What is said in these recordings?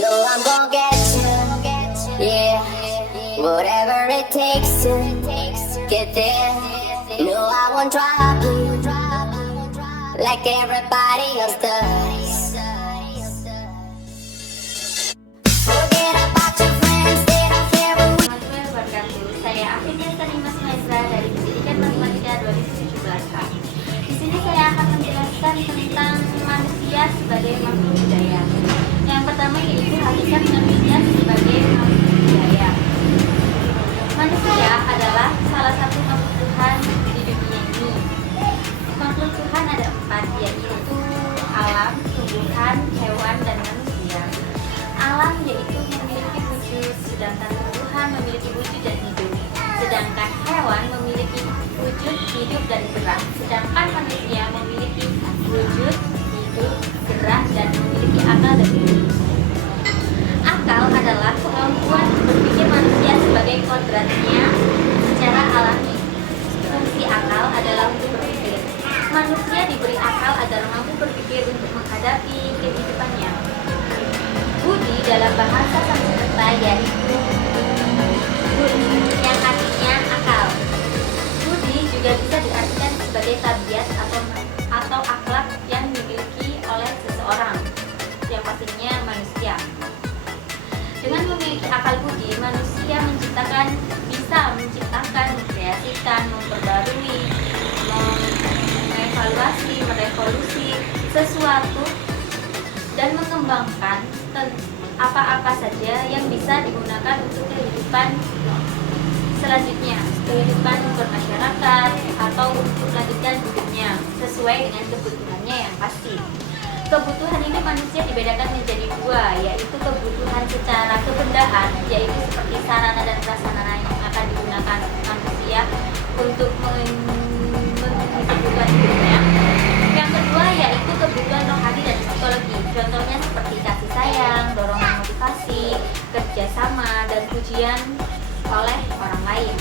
know I'm gonna get you. Yeah, whatever it takes to get there. No, I won't drop you like everybody else does. Forget about your friends, they don't care what we. Assalamualaikum warahmatullahi wabarakatuh. Saya Afinia Sarimas Meza dari Pendidikan Matematika 2017A. Di sini saya akan menjelaskan tentang manusia sebagai makhluk budaya. Yang pertama yaitu hakikat manusia sebagai makhluk budaya. Manusia adalah salah satu makhluk Tuhan di dunia ini. Makhluk Tuhan ada 4, yaitu alam, tumbuhan, hewan, dan manusia. Alam yaitu memiliki wujud, sedangkan tumbuhan memiliki wujud dan hidup. Sedangkan hewan memiliki wujud, hidup, dan gerak. Sedangkan manusia memiliki wujud, hidup, gerak, dan memiliki akal dan diri. Akal adalah kemampuan berpikir manusia sebagai kodratnya secara alami. Fungsi akal adalah untuk berpikir. Manusia diberi akal agar mampu berpikir untuk menghadapi kehidupannya. Budi dalam bahasa Sanskerta yaitu bud, yang artinya akal. Budi juga bisa diartikan sebagai tabiat atau akhlak yang dimiliki oleh seseorang, yang pastinya manusia. Dengan memiliki akal budi, manusia bisa menciptakan, mengkreasikan, memperbarui, mengevaluasi, merevolusi sesuatu dan mengembangkan apa-apa saja yang bisa digunakan untuk kehidupan selanjutnya, kehidupan bermasyarakat atau untuk melanjutkan hidupnya sesuai dengan kebutuhannya yang pasti. Kebutuhan ini manusia dibedakan menjadi 2, yaitu kebutuhan secara kebendaan, yaitu seperti sarana dan prasarana yang akan digunakan manusia untuk memenuhi kebutuhan hidupnya. Yang kedua yaitu kebutuhan rohani dan psikologi. Contohnya seperti kasih sayang, dorongan motivasi, kerjasama, dan pujian oleh orang lain.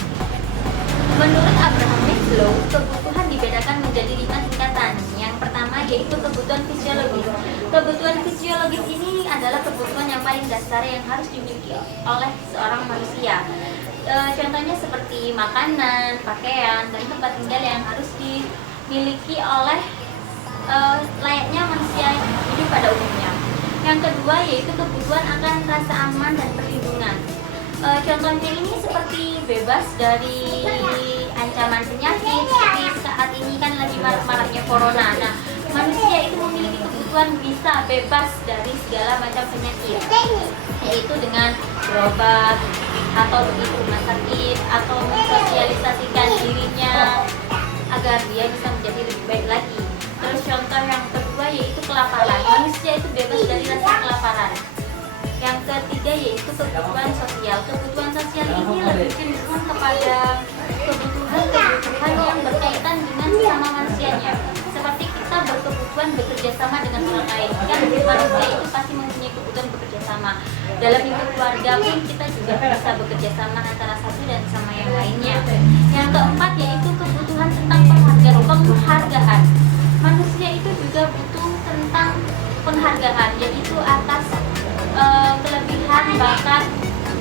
Menurut Abraham Maslow, kebutuhan dibedakan menjadi 5 tingkatan. Yang pertama yaitu kebutuhan fisiologis. Kebutuhan fisiologis ini adalah kebutuhan yang paling dasar yang harus dimiliki oleh seorang manusia. Contohnya seperti makanan, pakaian, dan tempat tinggal yang harus dimiliki oleh layaknya manusia hidup pada umumnya. Yang kedua yaitu kebutuhan akan rasa aman dan perlindungan. Contohnya ini seperti bebas dari ancaman penyakit, seperti saat ini kan lagi marak-maraknya corona. Nah, manusia itu memiliki kebutuhan bisa bebas dari segala macam penyakit, yaitu dengan berobat atau pergi ke rumah sakit atau mensosialisasikan dirinya agar dia bisa menjadi lebih baik lagi. Terus contoh yang kedua yaitu kelaparan. Manusia itu bebas dari rasa kelaparan. Yang ketiga yaitu kebutuhan sosial. Kebutuhan sosial ini lebih cenderung kepada kebutuhan yang berkaitan dengan sesama manusianya. Seperti kita berkebutuhan bekerja sama dengan orang lain. Kan manusia itu pasti mempunyai kebutuhan bekerja sama. Dalam lingkup keluarga pun kita juga bisa bekerja sama antara satu dan sama yang lainnya. Yang keempat yaitu kebutuhan tentang penghargaan. Manusia itu juga butuh tentang penghargaan, yaitu atas kelebihan, bakat,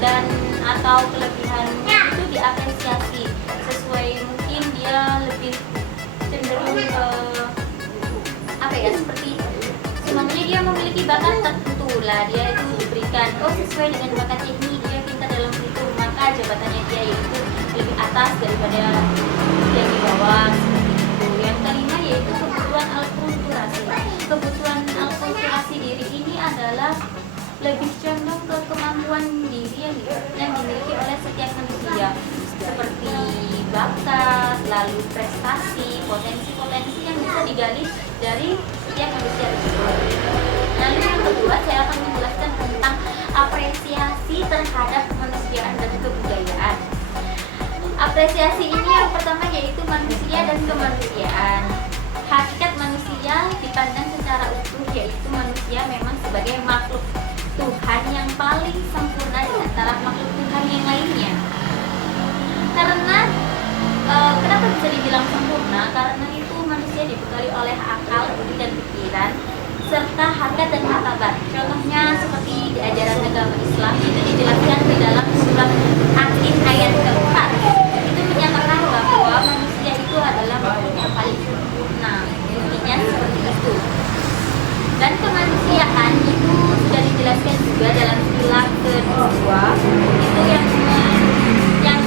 dan atau kelebihannya itu diapresiasi sesuai mungkin dia lebih cenderung seperti semuanya dia memiliki bakat tertentu lah, dia itu diberikan sesuai dengan bakatnya ini dia pintar dalam itu, maka jabatannya dia yaitu lebih atas daripada yang di bawah seperti itu. Yang kelima yaitu kebutuhan alkulturasi. Kebutuhan alkulturasi diri ini adalah lebih condong ke kemampuan diri yang dimiliki oleh setiap manusia, seperti bakat, lalu prestasi, potensi-potensi yang bisa digali dari setiap manusia tersebut. Lalu yang kedua saya akan menjelaskan tentang apresiasi terhadap kemanusiaan dan kebudayaan. Apresiasi ini yang pertama yaitu manusia dan kemanusiaan. Hakikat manusia dipandang secara utuh, yaitu manusia memang sebagai makhluk Tuhan yang paling sempurna di antara makhluk Tuhan yang lainnya. Karena kenapa bisa dibilang sempurna? Karena itu manusia dibekali oleh akal, budi, dan pikiran serta harkat dan martabat. Contohnya seperti di ajaran agama Islam itu dijelaskan di dalam surat An-Nisa ayat keempat. Itu menyatakan bahwa manusia itu adalah makhluk yang paling sempurna. Intinya seperti itu. Dan kemanusiaan itu sudah dijelaskan juga dalam sila kedua, itu yang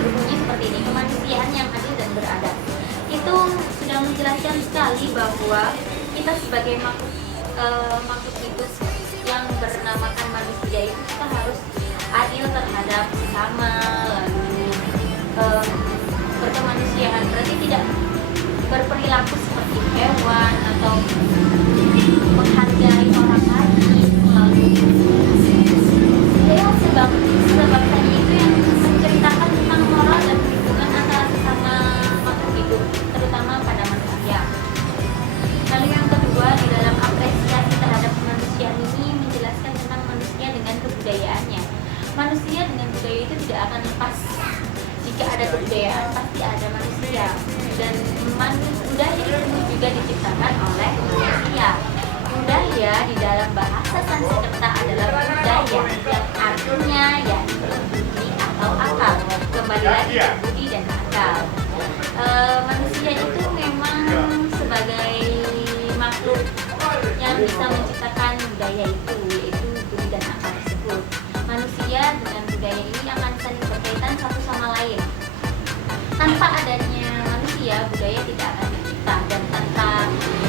berbunyi seperti ini, kemanusiaan yang adil dan beradab. Itu sudah menjelaskan sekali bahwa kita sebagai makhluk hidup yang bernamakan manusia itu kita harus adil terhadap sesama, lalu berkemanusiaan, berarti tidak berperilaku seperti hewan atau menghargai orang lain, lalu ya sebab-sebabnya itu yang menceritakan tentang moral dan hubungan antara sesama makhluk hidup, terutama pada manusia. Lalu yang kedua, di dalam apresiasi terhadap kemanusiaan ini menjelaskan tentang manusia dengan kebudayaannya. Manusia dengan budaya itu tidak akan lepas. Jika ada kebudayaan, pasti ada manusia. Dan budaya itu juga diciptakan oleh manusia. Budaya di dalam bahasa Sanskerta adalah budaya yang artinya yaitu budi atau akal. Kembali lagi ke budi dan akal. Manusia itu memang sebagai makhluk yang bisa menciptakan budaya itu, yaitu budi dan akal tersebut. Manusia dengan budaya ini akan saling berkaitan satu sama lain. Tanpa adanya manusia, budaya tidak akan tercipta, dan tanpa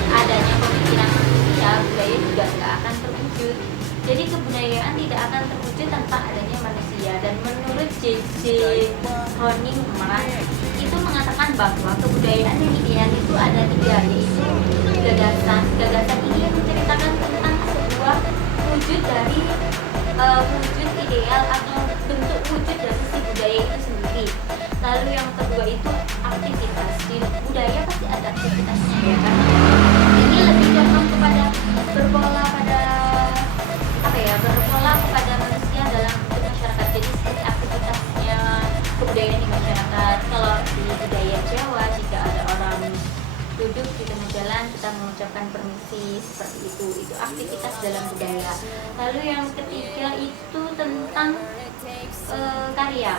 adanya pemikiran manusia, budaya juga tidak akan terwujud. Jadi kebudayaan tidak akan terwujud tanpa adanya manusia. Dan menurut J.J. Honigman itu mengatakan bahwa kebudayaan yang ideal itu ada tiga, yaitu gagasan ini yang menceritakan tentang sebuah wujud dari wujud ideal atau bentuk wujud dari si budaya itu sendiri. Lalu yang kedua itu aktivitas. Di budaya pasti ada aktivitasnya, ya kan? Ini lebih condong kepada berpola kepada manusia dalam masyarakat. Jadi seperti aktivitasnya kebudayaan di masyarakat. Kalau di budaya Jawa, jika ada orang duduk di tengah jalan, kita mengucapkan permisi seperti itu aktivitas dalam budaya. Lalu yang ketiga itu tentang karya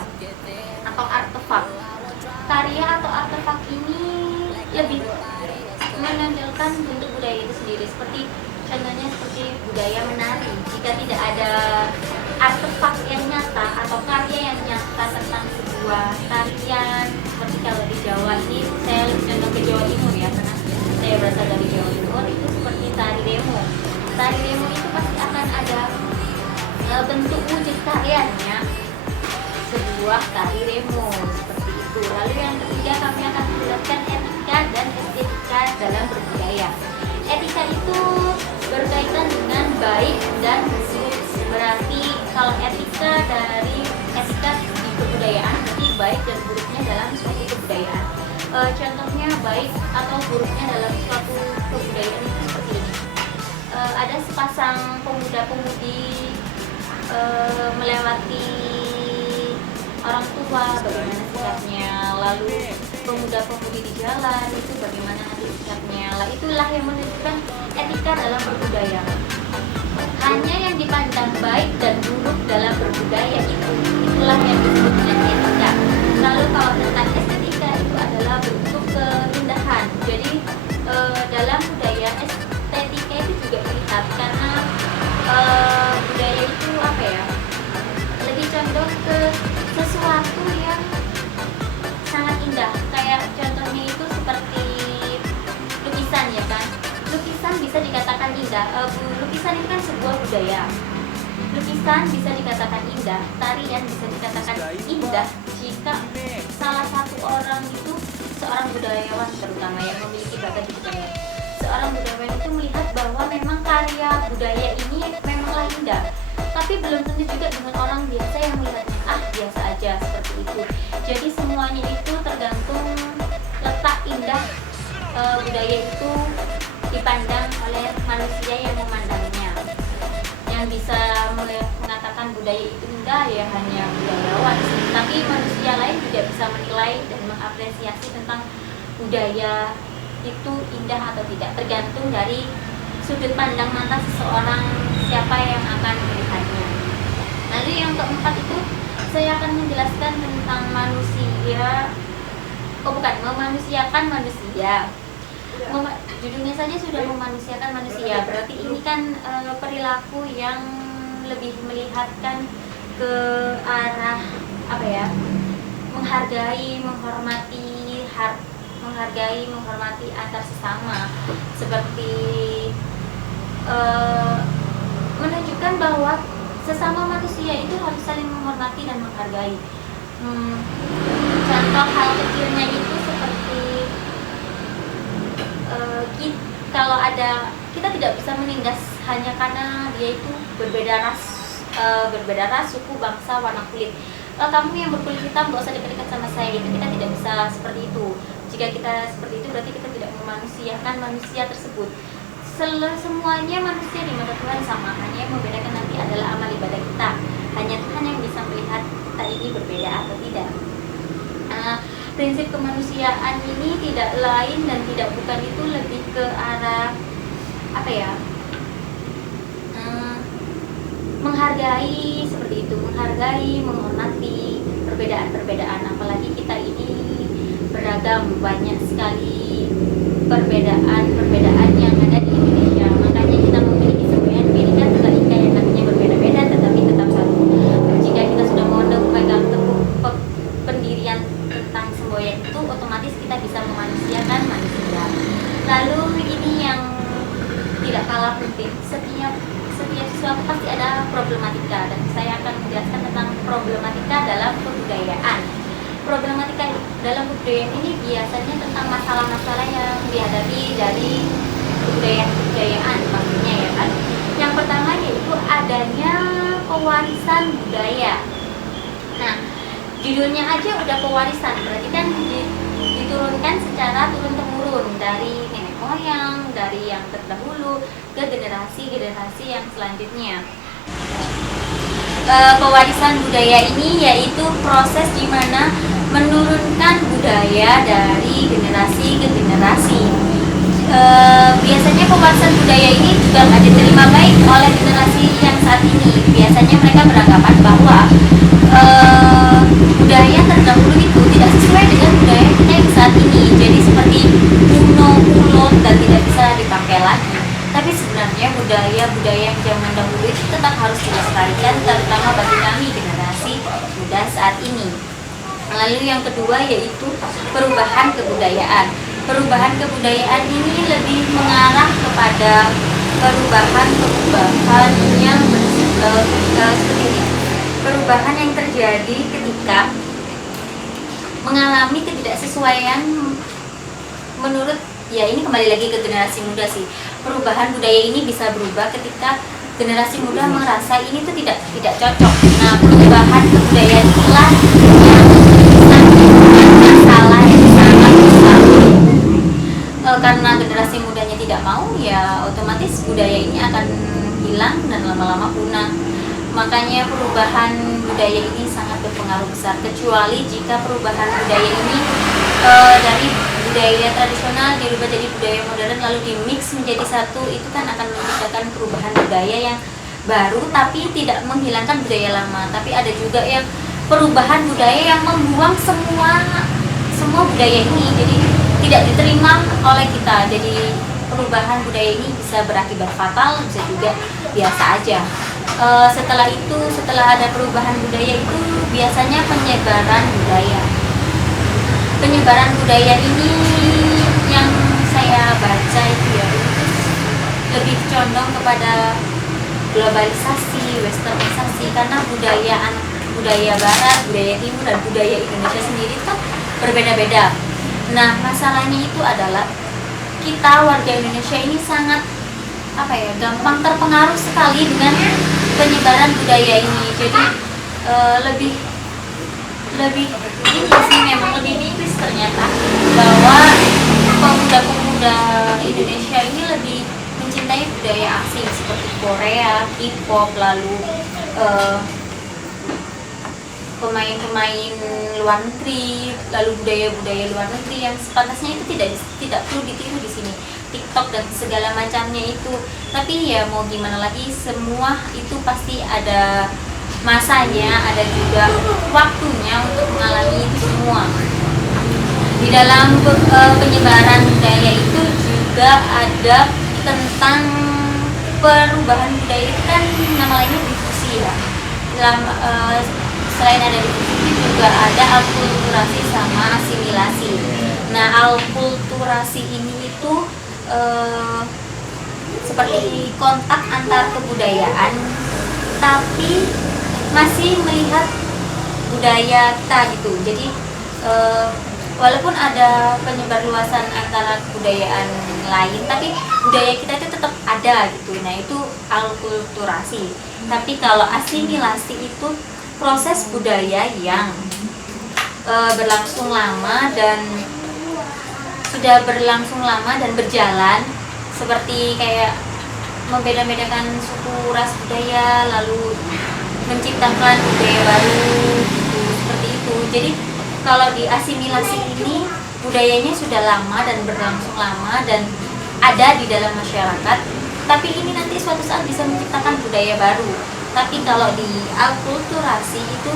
atau artefak. Karya atau artefak ini lebih menonjolkan bentuk budaya itu sendiri. Seperti contohnya seperti budaya menari. Jika tidak ada artefak yang nyata atau karya yang nyata tentang sebuah tarian, seperti kalau di Jawa ini, saya lebih contoh ke Jawa Timur ya, karena saya berasal dari Jawa Timur, itu seperti tari demo. Tari demo itu pasti akan ada bentuk wujud karyanya, sebuah tari demo seperti itu. Lalu yang ketiga, kami akan menjelaskan etika dan estetika dalam berbudaya. Etika itu berkaitan dengan baik dan buruk. Berarti kalau etika di kebudayaan, berarti baik dan buruknya dalam suatu kebudayaan. Contohnya baik atau buruknya dalam suatu kebudayaan itu seperti ini. Ada sepasang pemuda-pemudi melewati orang tua, bagaimana sikapnya. Lalu pemuda-pemudi di jalan itu bagaimana sikapnya. Itulah yang menunjukkan etika dalam berbudaya. Hanya yang dipandang baik dan buruk dalam berbudaya itulah yang disebut dengan etika. Lalu kalau tentang estetika itu adalah bentuk keindahan. Jadi dalam budaya estetika itu juga dilihat, karena budaya itu lebih condong ke sesuatu yang sangat indah. Kayak contohnya itu seperti lukisan, ya kan? Lukisan bisa dikatakan indah. Lukisan itu kan sebuah budaya. Lukisan bisa dikatakan indah, tarian bisa dikatakan indah jika salah satu orang itu, seorang budayawan terutama yang memiliki bakat di bidangnya, seorang budayawan itu melihat bahwa memang karya budaya ini memanglah indah, tapi belum tentu juga dengan orang biasa yang melihatnya biasa aja seperti itu. Jadi semuanya itu tergantung letak indah budaya itu dipandang oleh manusia yang memandangnya. Yang bisa mengatakan budaya itu indah ya hanya budayawan, tapi manusia lain juga bisa menilai dan mengapresiasi tentang budaya itu indah atau tidak, tergantung dari sudut pandang mata seseorang, siapa yang akan melihat. Jadi yang keempat itu saya akan menjelaskan tentang manusia. Oh bukan, memanusiakan manusia. Judulnya saja sudah memanusiakan manusia. Berarti ini kan perilaku yang lebih melihatkan ke arah apa ya? Menghargai, menghormati antar sesama. Seperti menunjukkan bahwa sesama manusia itu harus saling menghormati dan menghargai. Contoh hal kecilnya itu seperti kalau ada, kita tidak bisa menindas hanya karena dia itu berbeda ras, suku, bangsa, warna kulit. Kalau kamu yang berkulit hitam gak usah dekat-dekat sama saya, gitu. Kita tidak bisa seperti itu. Jika kita seperti itu berarti kita tidak memanusiakan manusia tersebut. Semuanya manusia di mata Tuhan sama, hanya yang membedakan nanti adalah amal ibadah kita. Hanya Tuhan yang bisa melihat kita ini berbeda atau tidak. Prinsip kemanusiaan ini tidak lain dan tidak bukan itu lebih ke arah apa ya? Menghargai, seperti itu, menghargai, menghormati perbedaan-perbedaan. Apalagi kita ini beragam, banyak sekali perbedaan yang ada di Indonesia. Makanya kita memiliki semboyan Bhinneka Tunggal Ika yang artinya berbeda-beda tetapi tetap satu. Jika kita sudah memegang teguh pendirian tentang semboyan itu, otomatis kita bisa memanusiakan manusia. Lalu ini yang tidak kalah penting, setiap sesuatu pasti ada problematika, dan saya akan menjelaskan tentang problematika dalam kebudayaan. Problematika dalam kebudayaan ini biasanya tentang masalah-masalah yang dihadapi dari kebudayaan pastinya ya kan. Yang pertama yaitu adanya pewarisan budaya. Nah, judulnya aja udah pewarisan, berarti kan diturunkan secara turun-temurun dari nenek moyang, dari yang terdahulu ke generasi yang selanjutnya. Pewarisan budaya ini yaitu proses di mana menurunkan budaya dari generasi ke generasi. Biasanya pewarisan budaya ini juga nggak diterima baik oleh generasi yang saat ini. Biasanya mereka beranggapan bahwa budaya terdahulu itu tidak sesuai dengan budaya kita yang saat ini. Jadi seperti kuno, kulon, dan tidak bisa dipakai lagi. Tapi sebenarnya budaya-budaya yang zaman dahulu itu tetap harus dilestarikan, terutama bagi kami generasi muda saat ini. Lalu yang kedua yaitu perubahan kebudayaan. Perubahan kebudayaan ini lebih mengarah kepada perubahan yang seperti ini. Perubahan yang terjadi ketika mengalami ketidaksesuaian menurut, ya ini kembali lagi ke generasi muda sih. Perubahan budaya ini bisa berubah ketika generasi muda merasa ini tuh tidak cocok. Nah, perubahan kebudayaan inilah yang masalah yang sangat besar. Karena generasi mudanya tidak mau, ya otomatis budaya ini akan hilang dan lama-lama punah. Makanya perubahan budaya ini sangat berpengaruh besar, kecuali jika perubahan budaya ini dari budaya tradisional dirubah jadi budaya modern lalu dimix menjadi satu, itu kan akan menciptakan perubahan budaya yang baru tapi tidak menghilangkan budaya lama. Tapi ada juga yang perubahan budaya yang membuang semua budaya ini, jadi tidak diterima oleh kita. Jadi perubahan budaya ini bisa berakibat fatal, bisa juga biasa aja. Setelah ada perubahan budaya itu biasanya penyebaran budaya. Penyebaran budaya ini yang saya baca itu ya, itu lebih condong kepada globalisasi, westernisasi, karena budaya barat, budaya timur, dan budaya Indonesia sendiri itu berbeda-beda. Nah, masalahnya itu adalah kita warga Indonesia ini sangat gampang terpengaruh sekali dengan penyebaran budaya ini. Jadi lebih ini sih memang lebih tipis ternyata bahwa pemuda-pemuda Indonesia ini lebih mencintai budaya asing seperti Korea, K-pop, lalu pemain-pemain luar negeri, lalu budaya-budaya luar negeri yang sepantasnya itu tidak perlu ditiru di sini. TikTok dan segala macamnya itu. Tapi ya mau gimana lagi, semua itu pasti ada masanya, ada juga waktunya untuk mengalami itu semua. Di dalam penyebaran budaya itu juga ada tentang perubahan budaya itu kan nama lainnya difusi ya. Dalam selain ada difusi juga ada akulturasi sama asimilasi. Nah, akulturasi ini itu seperti kontak antar kebudayaan, tapi masih melihat budaya kita gitu. Jadi walaupun ada penyebarluasan antara kebudayaan lain, tapi budaya kita itu tetap ada gitu. Nah, itu akulturasi. Tapi kalau asimilasi itu proses budaya yang berlangsung lama dan sudah berlangsung lama dan berjalan, seperti kayak membeda-bedakan suku, ras, budaya, lalu menciptakan budaya baru gitu, seperti itu. Jadi kalau di asimilasi ini budayanya sudah lama dan berlangsung lama dan ada di dalam masyarakat, tapi ini nanti suatu saat bisa menciptakan budaya baru. Tapi kalau di akulturasi itu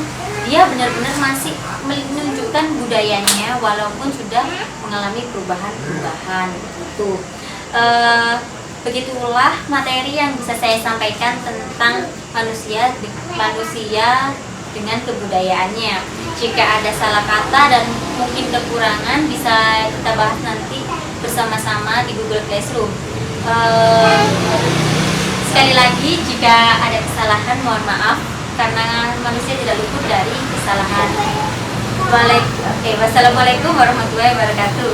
dia benar-benar masih menunjukkan budayanya walaupun sudah mengalami perubahan-perubahan gitu. Begitulah materi yang bisa saya sampaikan tentang manusia dengan kebudayaannya. Jika ada salah kata dan mungkin kekurangan bisa kita bahas nanti bersama-sama di Google Classroom. Sekali lagi, jika ada kesalahan mohon maaf karena manusia tidak luput dari kesalahan. Wassalamualaikum warahmatullahi wabarakatuh.